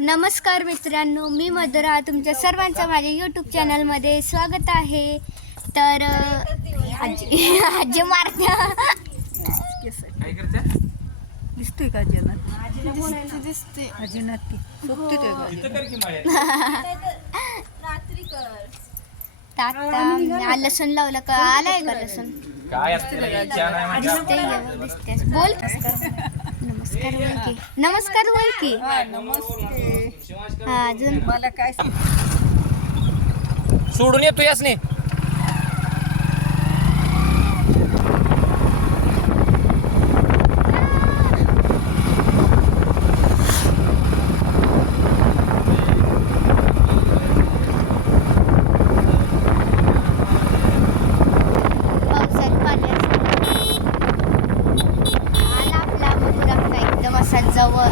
नमस्कार मित्रांनो मी मधुरा तुमच्या सर्वांचं माझ्या यूट्यूब चॅनलमध्ये स्वागत आहे. तर आजी आजी मारत्या दिसतोय का दिसते आता लसूण लावलं का? आलाय का लसूण? काय दिसते बोल. नमस्कार बोल की नमस्कार बोल की हा अजून मला काय सोडून येतो यासने पावसात पाण्यात आला आपला मथुरा एकदम असा जवळ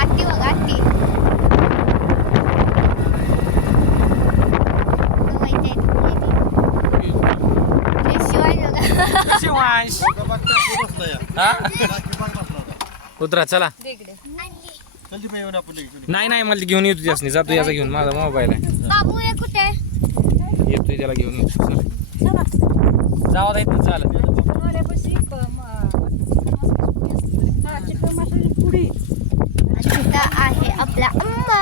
आत्ती बघ आत्ती तो माहिती आहे ती माहिती. ते शिवाय बघा. शिवांश हा? उतरा चला. नाही नाही मला घेऊन येतो त्यासने जातो याचा घेऊन. माझा मोबाईल आहे. बाबू हे कुठे येतोय त्याला घेऊन येतो. चला. जावा जायत ना चालत पुढे तिथं आहे आपला अम्मा.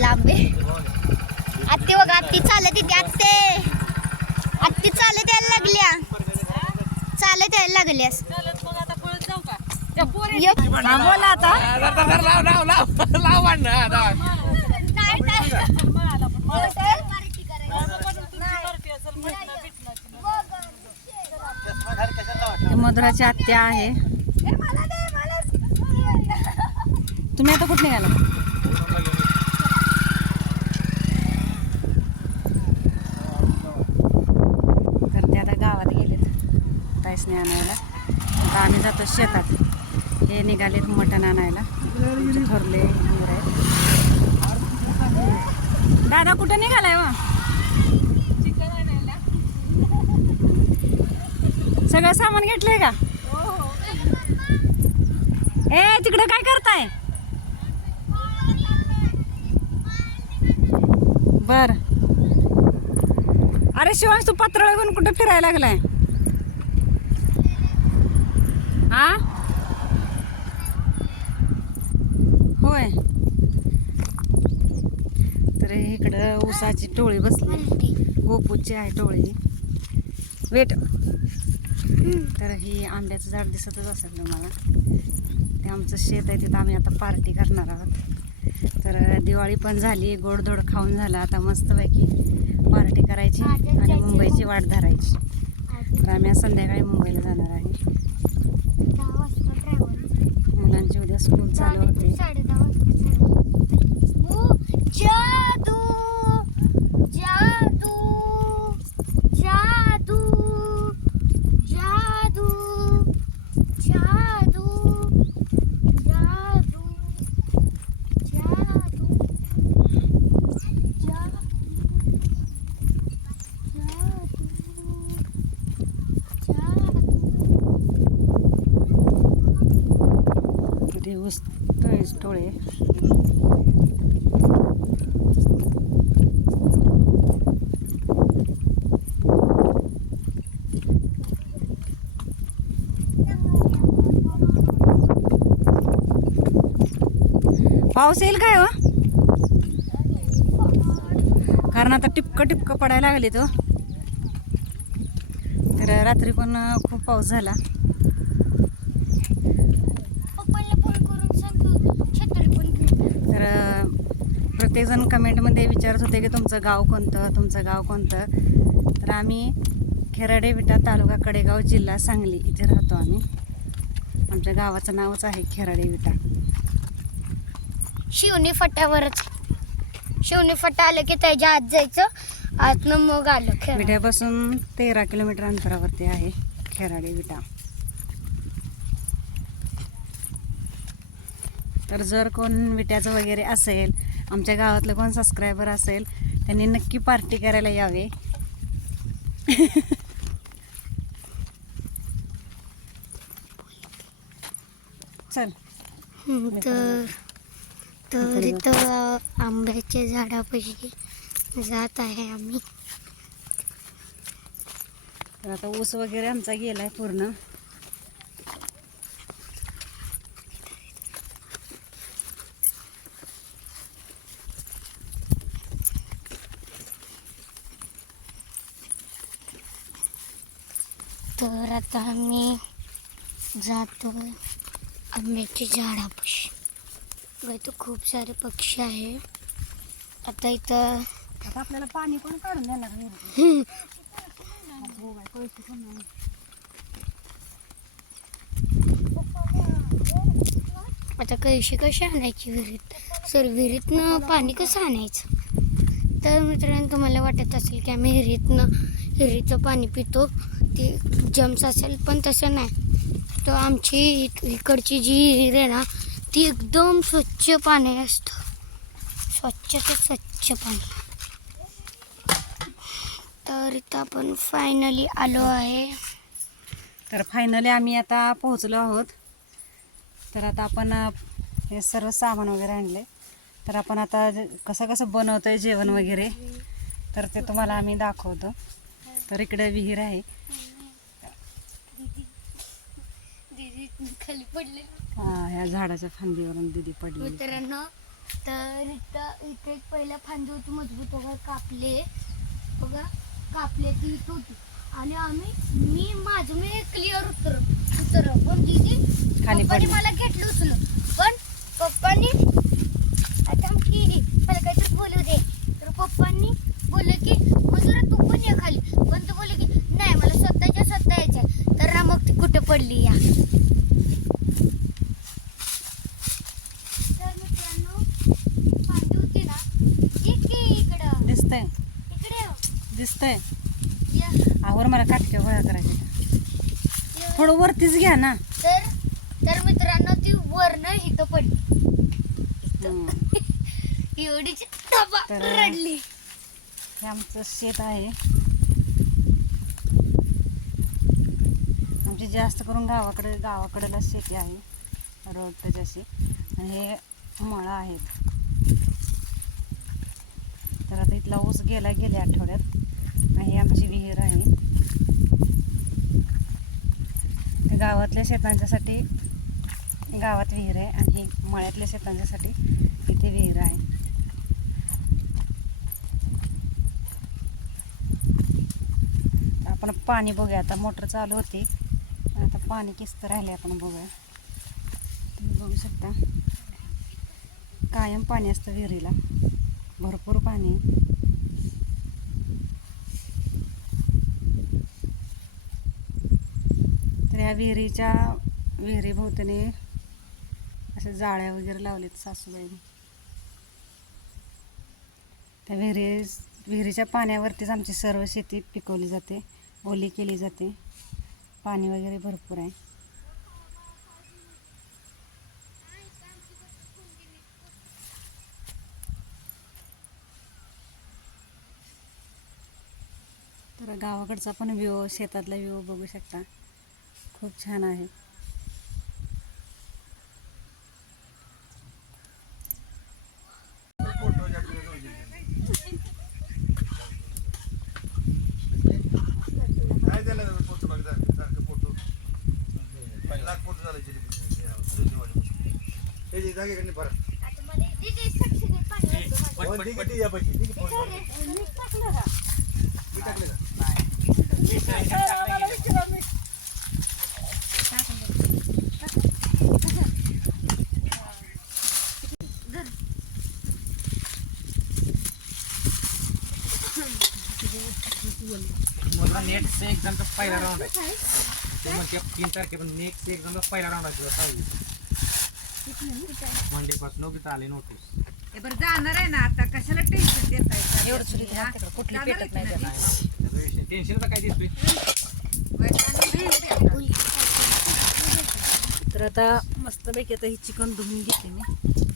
लांबे आत्ती बघा आत्ती चालत येते आत्ते. आत्ती चालत यायला लागल्या. चालत यायला लागल्यास आता लाव लाव लाव लाव भांडणं, लाव. नाही, नाही. ती मधुराची आत्या आहे तुम्ही आता कुठे निघाला तर ते आता गावात गेलेत ताईसने आणायला. आता आम्ही जातो शेतात. हे निघालेत मटण आणायला. ठरले दादा कुठं निघालाय वा सगळं सामान घेतलंय का? ए तिकडं काय करताय? बर. अरे शिवांश तू पत्र घेऊन कुठं फिरायला लागलाय? हा? होय. तर इकडं ऊसाची टोळी बसली. गोपूची आहे टोळी. वेट. तर ही आंब्याचं झाड दिसतच असेल तुम्हाला. ते आमचं शेत आहे तिथं आम्ही आता पार्टी करणार आहोत. तर दिवाळी पण झाली गोडधोड खाऊन झालं. आता मस्तपैकी पार्टी करायची आणि मुंबईची वाट धरायची. तर आम्ही आज संध्याकाळी मुंबईला जाणार आहे. मुलांची उद्या स्कूल चालू होते. पाऊस येईल काय हो? कारण आता टिपकं टिपकं पडायला लागले तो. तर रात्री पण खूप पाऊस झाला. तर प्रत्येकजण कमेंटमध्ये विचारत होते की तुमचं गाव कोणतं तुमचं गाव कोणतं? तर आम्ही खेराडे विटा तालुका कडेगाव जिल्हा सांगली इथे राहतो आम्ही. आमच्या गावाचं नावच आहे खेराडे विटा. शिवणी फट्यावरच शिवणी फटा आलं की त्याच्या आत जायचं. आतनं मग आलं खेळ विट्यापासून तेरा किलोमीटर अंतरावरती आहे खेराडे विटा. तर जर कोण विट्याचं वगैरे असेल आमच्या गावातलं कोण सबस्क्रायबर असेल त्यांनी नक्की पार्टी करायला यावे. चल. तर तर इथं आंब्याच्या झाडापाशी जात आहे आम्ही. तर आता ऊस वगैरे आमचा गेलाय पूर्ण. तर आता आम्ही जातो आंब्याच्या झाडापाशी. व इथं खूप सारे पक्षी आहे. आता इथं आता आपल्याला पाणी पण काढून देणार नाही. हो पण नाही. आता कळशी कशी आणायची विहिरीत? सर विहिरीतनं पाणी कसं आणायचं? तर मित्रांनो तुम्हाला वाटत असेल की आम्ही विहिरीतनं विहिरीचं पाणी पितो. ते जम्स असेल पण तसं नाही. तर आमची इक- इकडची जी विहीर आहे ना ती एकदम स्वच्छ पाणी असतं. स्वच्छ ते स्वच्छ पाणी. तर इथं आपण फायनली आलो आहे. तर फायनली आम्ही आता पोहोचलो आहोत. तर आता आपण हे सर्व सामान वगैरे आणले. तर आपण आता कसं कसं बनवतोय जेवण वगैरे तर ते तुम्हाला आम्ही दाखवतो. तर इकडे विहीर आहे. खाली पडले. ह्या झाडाच्या फांदीवरून दिदी पडली. मित्रांनो तर इथं इथे एक पहिला फांदी होती मजबूत वगैरे कापले. बघा कापले ती इथं होती. आणि आम्ही मी माझं मी क्लिअर उतर उतर पण दिदी खाली पप्पानी पडली. मला घेतलं उचलून. पण पप्पानी आता की मला काहीतरी बोलू दे. तर पप्पांनी बोलले की मजुरा तू पण ये खाली. पण तू बोलले की नाही मला स्वतःच्या स्वतः यायचंय. तर ना मग ती कुठं पडली या तर मित्रांनो फांदी होती ना ये की इकडं दिसतंय इकडे ये. दिसतंय. आवर मला काटक्या गोळा करायच्या ये. थोडं वरतीच घ्या ना. तर तर मित्रांनो ती वरनं इथं पडली. एवढीची रडली. हे आमचं शेत आहे. आमची जास्त करून गावाकडे गावाकडेला शेती आहे. रोड त्याच्याशी आणि हे मळा आहेत. तर आता इथला ऊस गेला गेल्या आठवड्यात. ही आमची विहीर आहे. ते गावातल्या शेतांच्यासाठी गावात विहीर आहे आणि ही मळ्यातल्या शेतांच्यासाठी इथे विहीर आहे. आपण पाणी बघूया. आता मोटर चालू होती. आता पाणी किस्त राहिले आपण बघूया. तुम्ही बघू शकता. कायम पाणी असतं विहिरीला. भरपूर पाणी आहे. तर ह्या विहिरीच्या विहिरीभोवतीने असे अशा जाळ्या वगैरे लावलेत सासूबाईने त्या विहिरी विहिरीच्या पाण्यावरतीच आमची सर्व शेती पिकवली जाते ओली केली जाते. पाणी वगैरे भरपूर आहे. तर गावाकडचा पण व्ह्यू शेतातला व्ह्यू बघू शकता. खूप छान आहे. काय त्याला मला नेक्स्ट एक्झामचा पहिला राऊंड आहे ते म्हणते तीन तारखे पण नेक्स्ट एक्झामचा पहिला राऊंड आहे तुझा सहावी. मंडे पासून नोटीस आले नोटीस हे बरं जाणार आहे ना आता? कशाला टेन्शन देताय एवढं सुद्धा ध्यान तिकडं कुठली पेटत नाही त्याला टेन्शनचा काय दिसतोय? तर आता मस्तपैकी आता ही चिकन धुवून घेते मी.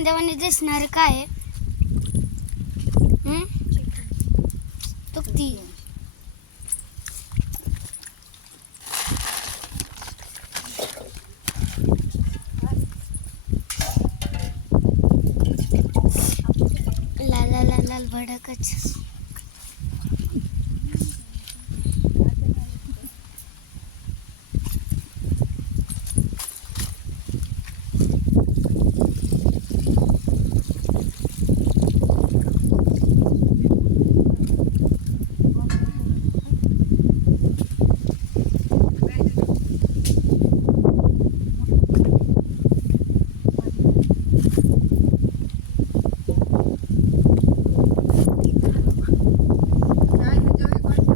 कांद्यावाने दिसणारे काय आहे हं? तो ती लाल लाल लाल लाल भडकच काय ह्याच्यावर एक वाटतं,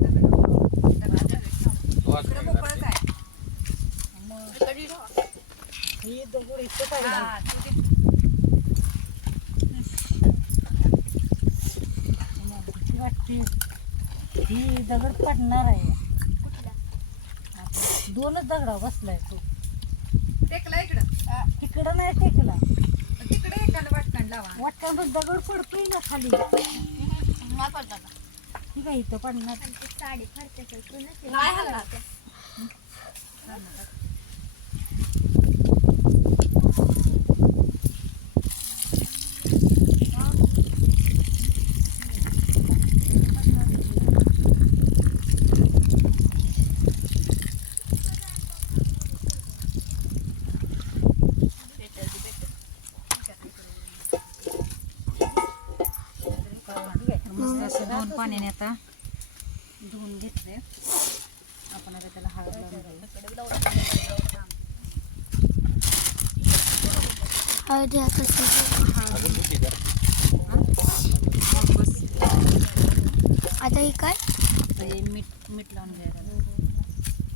दगडावर. तो असं इकडं मोकळंच आहे. ही दगड इथं पाहिजे हा, ही दगड पडणार. आहे दोनच दगडावर बसलाय तू टेकला इकडं हा, तिकडं नाही टेकला तिकडे एकाला वाटण लावा वाटतं दगड पडतोय ना खाली ठीक आहे इथं पडणार नाही हलणार ते. मस्त असं दोन पाण्याने आता धुवून घेतले आपण आता त्याला हळद आता ही? काय? मीठ मीठ लावून घ्यायला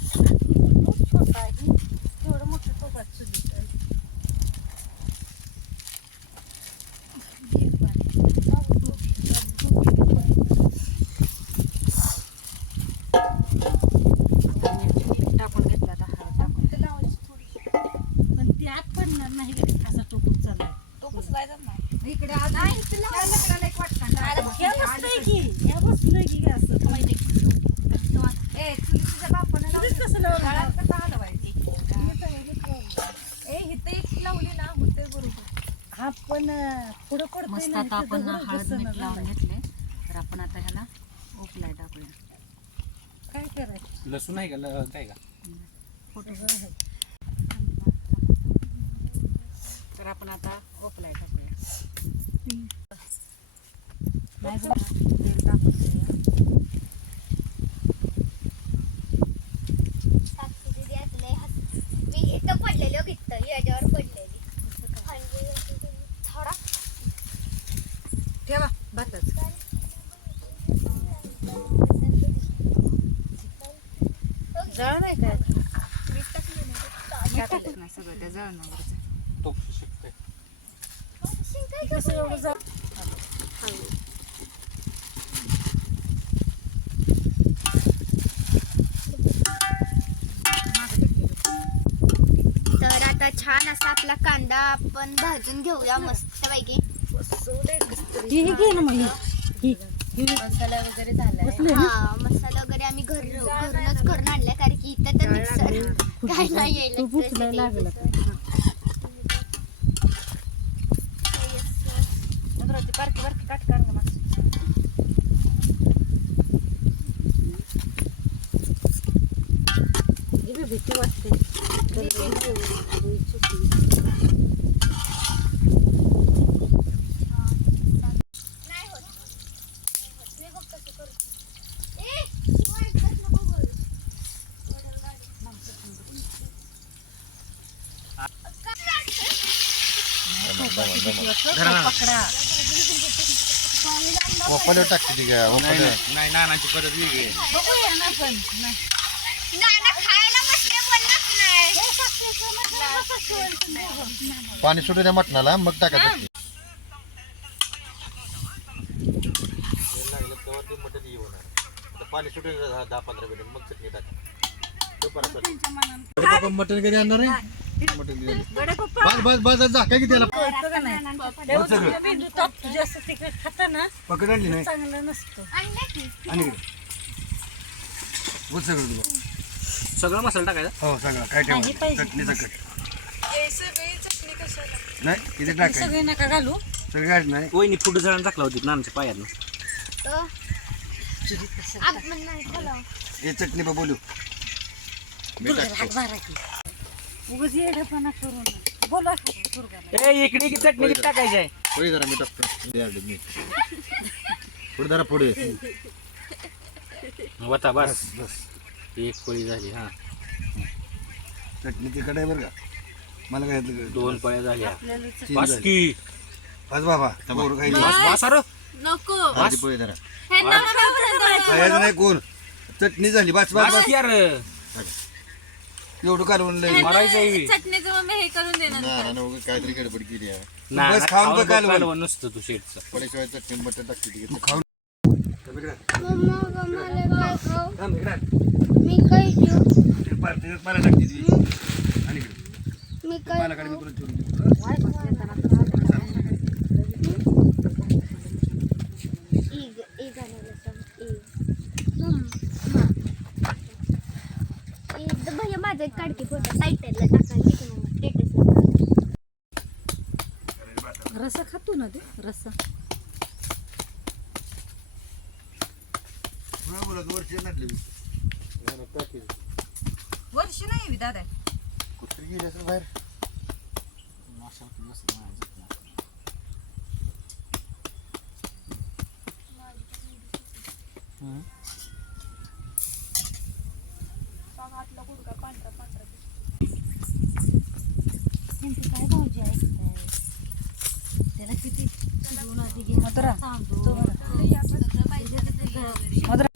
छोटा आहे तेवढं मोठं टोपात चुली टाकून घेतला आता हळद टाकून पण ती आत पडणार नाही का असा टोकून चाललाय तो पुसलायचा नाही. इकडे आज त्या लकडाला एक वाटण लावा. हे बसलंय की हे बसलंय की काय असं ए, चुली तुझ्या बापानं लावली. तुझं कसं लावलं? तळात कसं हलवायची? ए, इथं एक लावली ना होते बरोबर हा पण पुढं पडतोय मस्त ना, आता आपण हळद मीठ लावून. घेतले. तर आपण आता ह्याला उपलाय टाकूया. काय करायचं? लसूण आहे का? ल- काय का? फोटो आहे. तर आपण आता उपलाय टाकूया. नाही टाकून देऊया. मी इथं पडलेलो इथं याच्यावर पडलेली थोडा ठेवा भातच जळ नाही काय नाही सगळं त्या जळणावरचं. तो शिकतोय कसं एवढं जा तर आता छान असा आपला कांदा आपण भाजून घेऊया मस्त पैकी. ही ही घे ना मग ही. ही. ही मसाला वगैरे झालाय? हा आम्ही घर घरूनच करून आणला कारण की इथं तर मिक्सर काय नाही यायला भुकला लागला बारकी बारकी काट बी भीती वाटते. वापरल्यावर टाकते ती काय? नाही नाही नाही, नानाची पद्धत वेगळी आहे. बघूया ना पण खायला बसले बोललाच नाही पाणी सुटू द्या मटणाला मग लागलं तेव्हा ते मटण हे. होणार आता पाणी सुटू द्या दहा- दहा पंधरा मिनिट मग चटणी टाका तो परत मटण कधी आणणार आहे? बस बस बस जा काय किती ना पकड आणली नाही चांगलं नसतं आणि बस सगळं तुला सगळं मसाला टाकायचा हो सगळं काय ठेवा चटणी सकट नाही किती टाकायचं सगळे नका घालू सगळं काय नाही वहिनी फुट जळण टाकला होती नानाच्या पायात हे चटणी बा बोलू मी टाकतो उगाच येडपणा करू नका. बोला दुर्गाला ए इकडे की चटणी टाकायची आहे? पुढे जरा मी टाकतो. दे मी. पुढे जरा पुढे. वता बस. बस एक पोळी झाली हा. चटणी आहे बरं का? मला काय? दोन पळ्या झाल्या. बस. की. बस बाबा पोरं काही बस बस अरे. नको. पोळी जरा. ह्यांना नका खायचं नाही कोण. चटणी झाली बस बस बस बस. की अरे. एवढं लय आहे. चटणीचं हे करून देणार ना ना उगाच काहीतरी गडबड केली आहे ना बस खाऊन बघ कालवण. कालवण नुसतं तू शेटचं पडेशिवाय चटणी मटण टाकते ती. खाऊन मम्मा गं, मला काय खाऊ मी काय. मी. इग इग आणायला सांग इग इग भैया माझा एक काढते फोटो. टायटलला टाकायची रस्सा खातो ना ते रस्सा बोला, वर्ष नडली मी. वर्ष नाही दादा. कुत्री गेली असेल बाहेर काय भाऊजी ऐकताय त्याला किती शिजवून आधी घे मधुरा मधुरा